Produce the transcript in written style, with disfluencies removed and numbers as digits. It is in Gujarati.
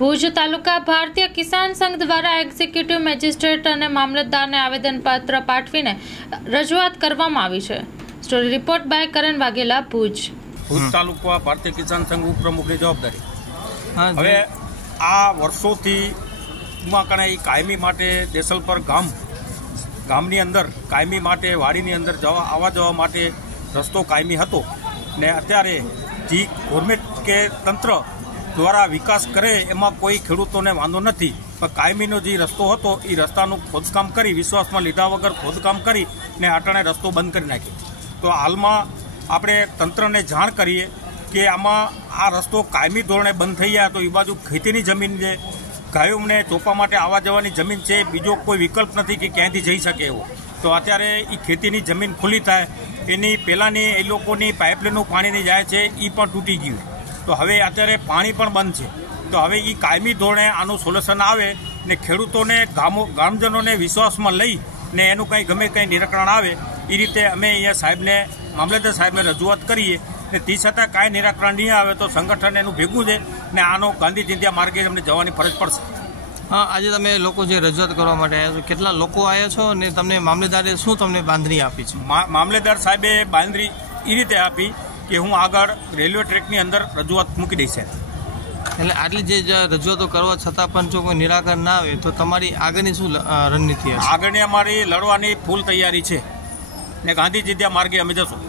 ભુજ તાલુકા ભારતીય કિસાન સંઘ દ્વારા એક્ઝિક્યુટિવ મેજિસ્ટ્રેટ અને મામલતદારને આવેદનપત્ર પાઠવીને રજૂઆત કરવામાં આવી છે। સ્ટોરી રિપોર્ટ બાય કરણ વાઘેલા, ભુજ। ભુજ તાલુકા ભારતીય કિસાન સંઘ ઉપપ્રમુખની જવાબદારી। હવે આ વર્ષોથી કાયમી માટે દેસલપર ગામની અંદર કાયમી માટે વાડીની અંદર આવવા જવા માટે રસ્તો કાયમી હતો ને અત્યારે જે ગવર્મેન્ટ કે તંત્ર દ્વારા વિકાસ કરે એમાં કોઈ ખેડૂતોને વાંધો નથી, પણ કાયમીનો જે રસ્તો હતો એ રસ્તાનું ખોદકામ કરી વિશ્વાસમાં લીધા વગર ખોદકામ કરી ને અટાણે રસ્તો બંધ કરી નાખ્યો। તો હાલમાં આપણે તંત્રને જાણ કરીએ કે આમાં આ રસ્તો કાયમી ધોરણે બંધ થઈ જાય તો એ બાજુ ખેતીની જમીન છે, ગાયોને ચોપા માટે આવવા જવાની જમીન છે, બીજો કોઈ વિકલ્પ નથી કે ક્યાંયથી જઈ શકે એવો। તો અત્યારે એ ખેતીની જમીન ખુલ્લી થાય એની પહેલાંની એ લોકોની પાઇપલાઇનનું પાણીની જાય છે એ પણ તૂટી ગયું। તો હવે અત્યારે પાણી પણ બંધ છે, તો હવે એ કાયમી ધોરણે આનું સોલ્યુશન આવે ને ખેડૂતોને ગામજનોને વિશ્વાસમાં લઈ ને એનું કંઈ ગમે કંઈ નિરાકરણ આવે એ રીતે અમે અહીંયા સાહેબને મામલતદાર સાહેબને રજૂઆત કરીએ ને તે છતાં કાંઈ નિરાકરણ નહીં આવે તો સંગઠન એનું ભેગું છે ને આનો ગાંધી ચિંધ્યા માર્ગે અમને જવાની ફરજ પડશે। હા, આજે તમે લોકો જે રજૂઆત કરવા માટે આવ્યા છો, કેટલા લોકો આવ્યા છો અને તમને મામલેદારે શું તમને બાંધણી આપી છે? મામલેદાર સાહેબે બાંધણી એ રીતે આપી કે હું આગળ રેલવે ટ્રેકની અંદર રજૂઆત મૂકી દઈશ। એટલે આટલી જે રજૂઆતો કરવા છતાં પણ જો કોઈ નિરાકરણ ના આવે તો તમારી આગળની શું રણનીતિ હશે? આગળની અમારી લડવાની ફૂલ તૈયારી છે ને ગાંધી ચિંધ્યા માર્ગે અમે જશું।